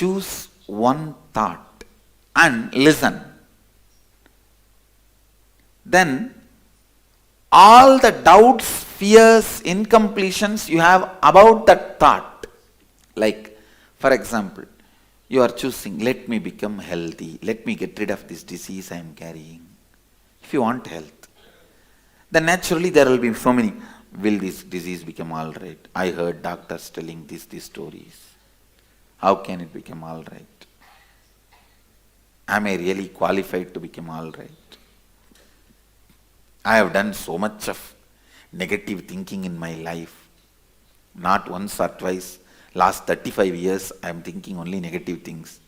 choose one thought and listen. Then all the doubts, fears, incompletions you have about that thought, like for example, you are choosing, let me become healthy, let me get rid of this disease I am carrying. If you want health, then naturally there will be so many, will this disease become alright? I heard doctors telling these stories. How can it become alright? Am I really qualified to become alright? I have done so much of negative thinking in my life. Not once or twice. Last 35 years I am thinking only negative things.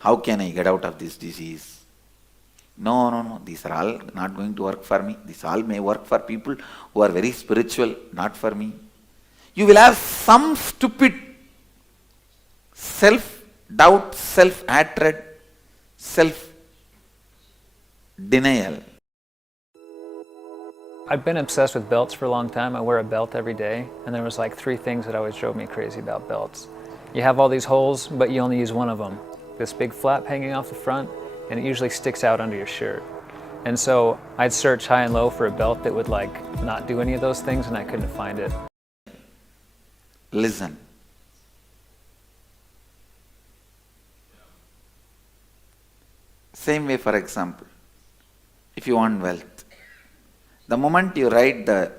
How can I get out of this disease? No. These are all not going to work for me. These all may work for people who are very spiritual, not for me. You will have some stupid self-doubt, self-hatred, self-denial. I've been obsessed with belts for a long time. I wear a belt every day, and there was like 3 things that always drove me crazy about belts. You have all these holes, but you only use one of them. This big flap hanging off the front, and it usually sticks out under your shirt. And so I'd search high and low for a belt that would like not do any of those things, and I couldn't find it. Listen. Same way, for example, if you want wealth, the moment you write the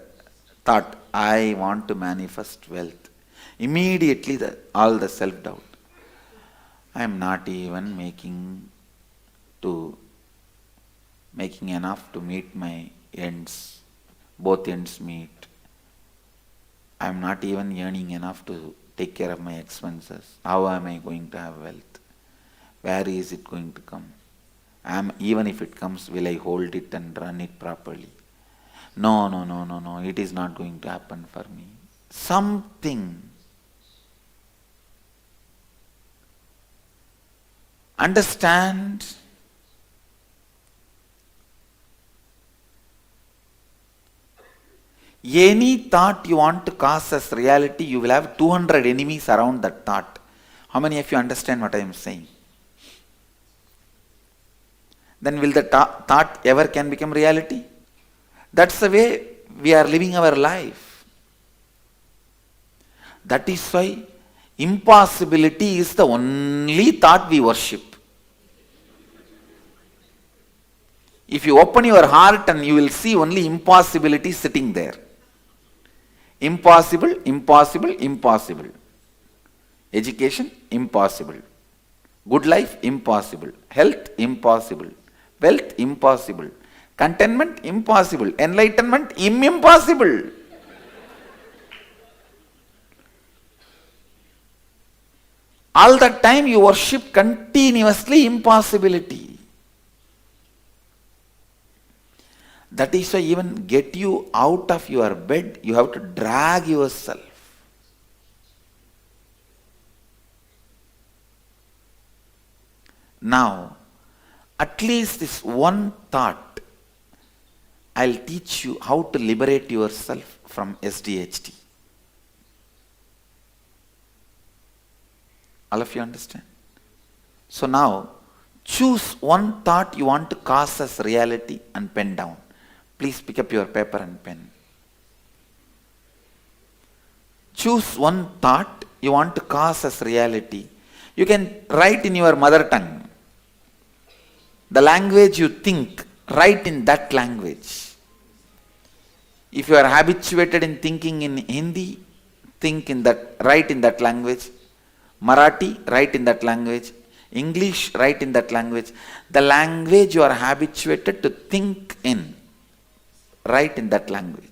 thought, I want to manifest wealth, immediately all the self-doubt. I am not even making enough to meet my ends, both ends meet. I am not even earning enough to take care of my expenses. How am I going to have wealth? Where is it going to come? Even if it comes, will I hold it and run it properly? No, it is not going to happen for me. Something. Understand? Any thought you want to cause as reality, you will have 200 enemies around that thought. How many of you understand what I am saying? Then will the thought ever can become reality? That's the way we are living our life. That is why impossibility is the only thought we worship. If you open your heart and you will see only impossibility sitting there. Impossible, impossible, impossible. Education, impossible. Good life, impossible. Health, impossible. Wealth, impossible. Contentment, impossible. Enlightenment, impossible. All the time you worship continuously impossibility. That is why even get you out of your bed, you have to drag yourself. Now, at least this one thought, I'll teach you how to liberate yourself from SDHT. All of you understand? So now, choose one thought you want to cause as reality and pen down. Please pick up your paper and pen. Choose one thought you want to cause as reality. You can write in your mother tongue. The language you think, write in that language. If you are habituated in thinking in Hindi, write in that language. Marathi, write in that language. English, write in that language. The language you are habituated to think in, write in that language.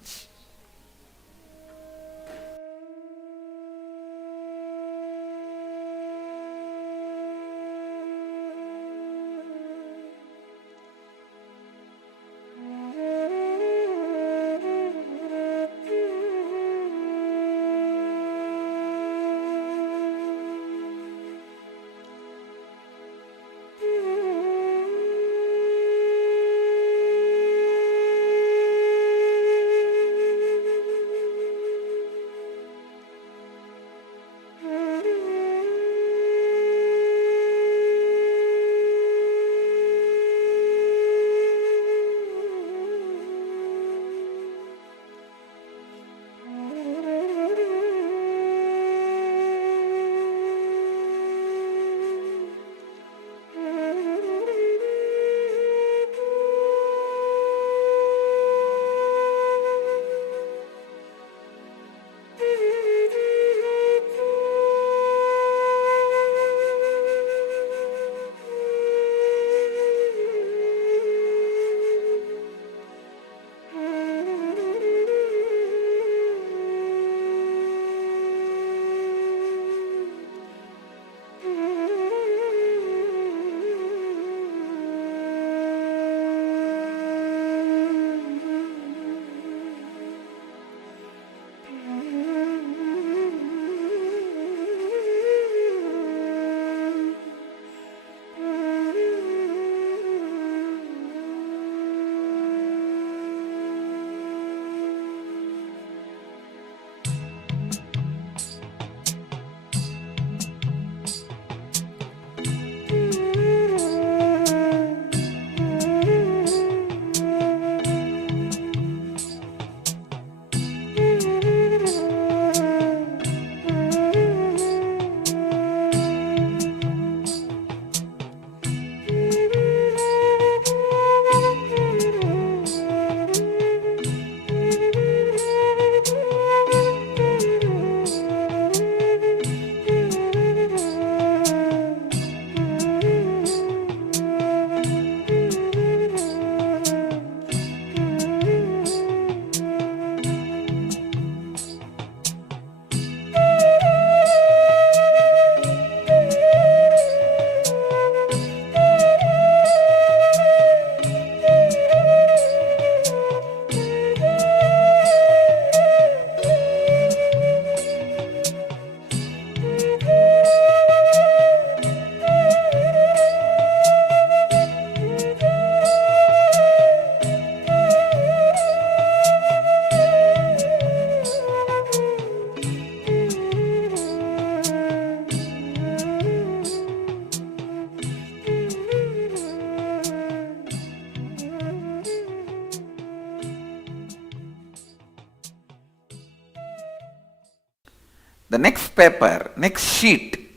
the next paper, next sheet,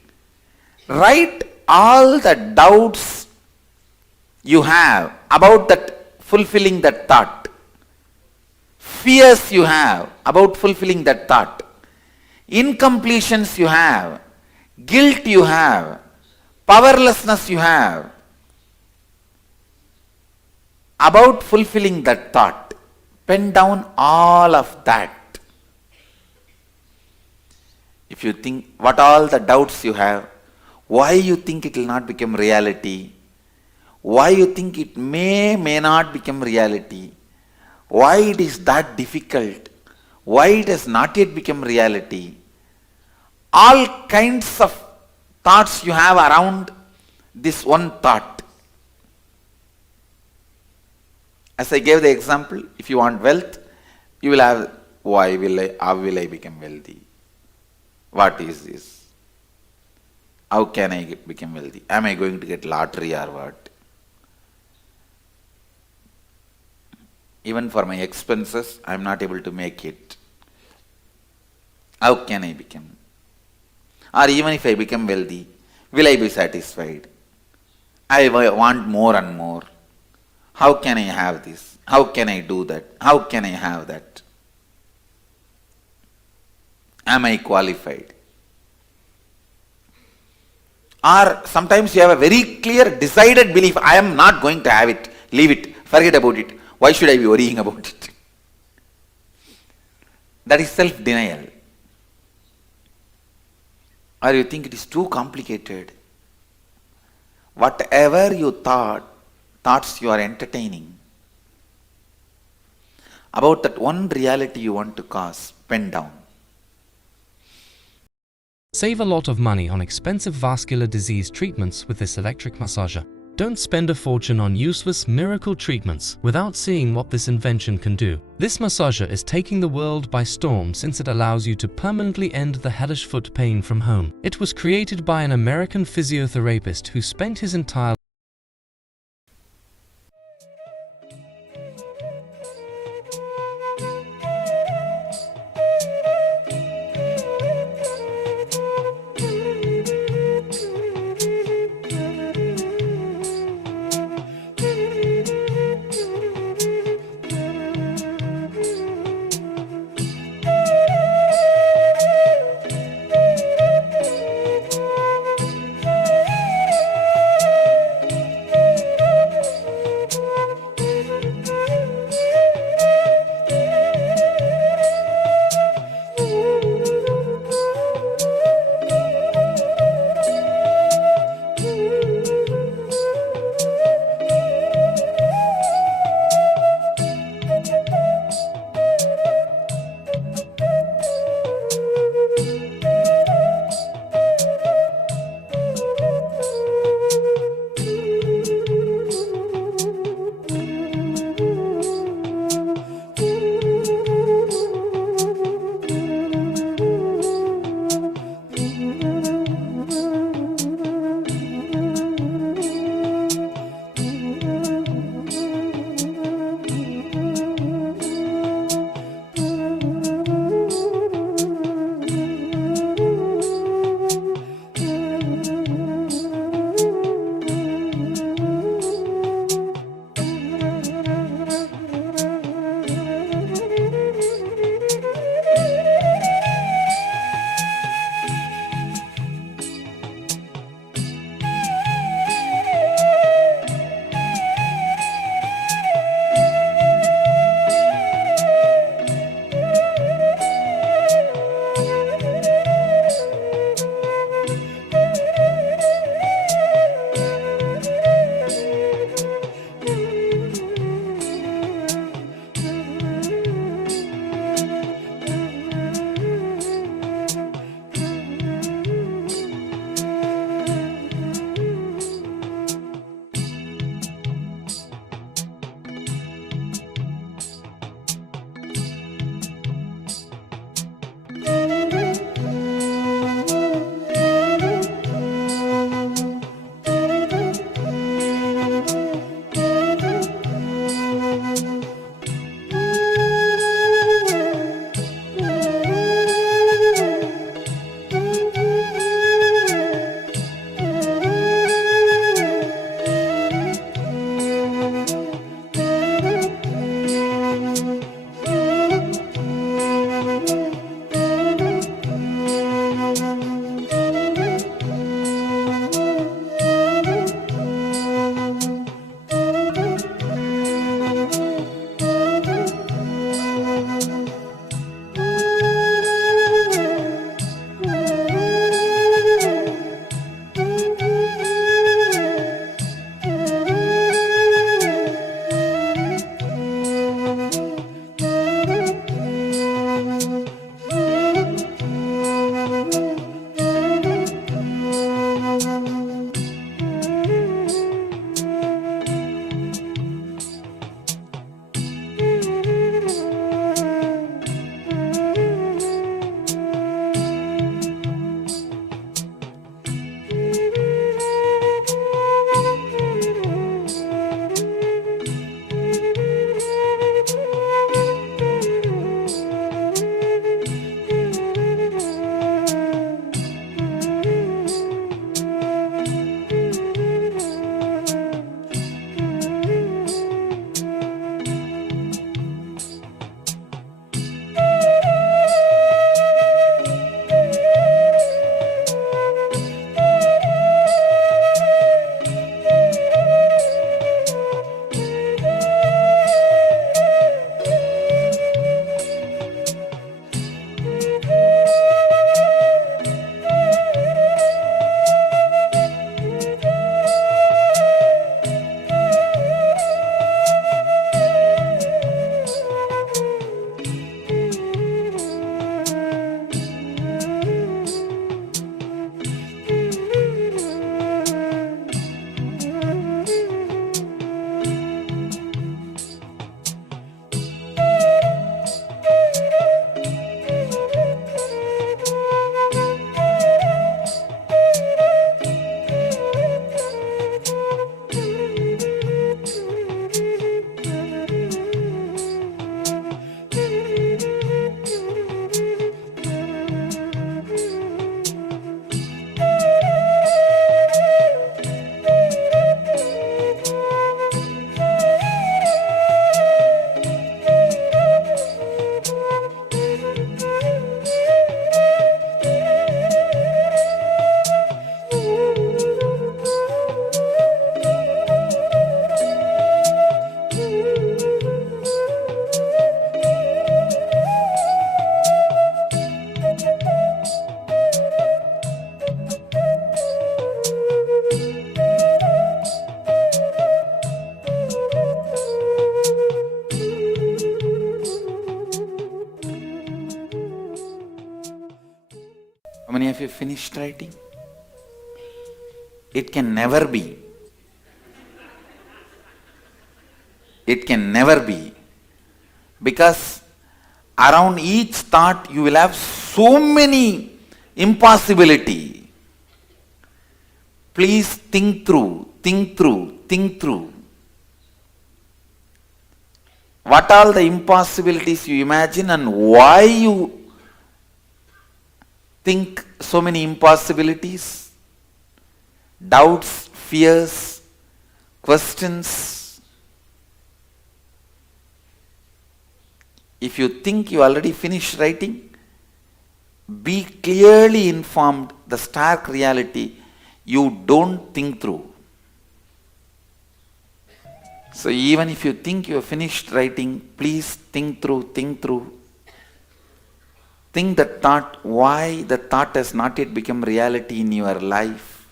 write all the doubts you have about that fulfilling that thought, fears you have about fulfilling that thought, incompletions you have, guilt you have, powerlessness you have about fulfilling that thought. Pen down all of that. If you think what all the doubts you have, why you think it will not become reality, why you think it may not become reality, why it is that difficult, why it has not yet become reality, all kinds of thoughts you have around this one thought. As I gave the example, if you want wealth, you will have, how will I become wealthy? What is this? How can I become wealthy? Am I going to get lottery or what? Even for my expenses, I am not able to make it. How can I become? Or even if I become wealthy, will I be satisfied? I want more and more. How can I have this? How can I do that? How can I have that? Am I qualified? Or sometimes you have a very clear, decided belief, I am not going to have it, leave it, forget about it. Why should I be worrying about it? That is self-denial. Or you think it is too complicated. Whatever you thoughts you are entertaining, about that one reality you want to cause, pen down. Save a lot of money on expensive vascular disease treatments with this electric massager. Don't spend a fortune on useless miracle treatments without seeing what this invention can do. This massager is taking the world by storm since it allows you to permanently end the hellish foot pain from home. It was created by an American physiotherapist who spent his entire How many of you finished writing? It can never be. It can never be. Because around each thought you will have so many impossibility. Please think through, think through, think through. What all the impossibilities you imagine and why you think so many impossibilities? Doubts, fears, questions. If you think you already finished writing, be clearly informed the stark reality you don't think through. So even if you think you have finished writing, please think through, think through. Think the thought, why the thought has not yet become reality in your life.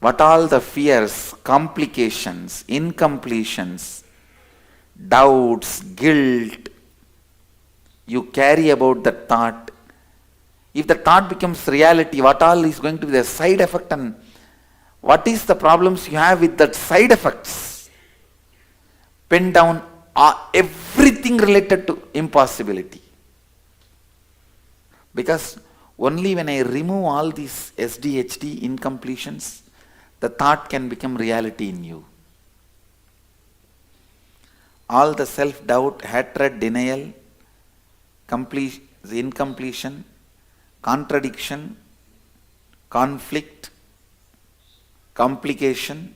What all the fears, complications, incompletions, doubts, guilt you carry about the thought. If the thought becomes reality, what all is going to be the side effect and what is the problems you have with that side effects? Pen down everything related to impossibility. Because only when I remove all these SDHD incompletions, the thought can become reality in you. All the self-doubt, hatred, denial, incompletion, contradiction, conflict, complication,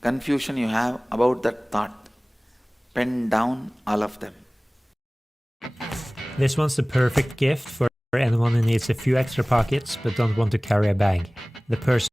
confusion you have about that thought, pen down all of them. This one's the perfect gift for anyone who needs a few extra pockets but don't want to carry a bag. The person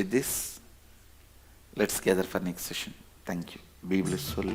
With this, let's gather for next session. Thank you. Be blissful.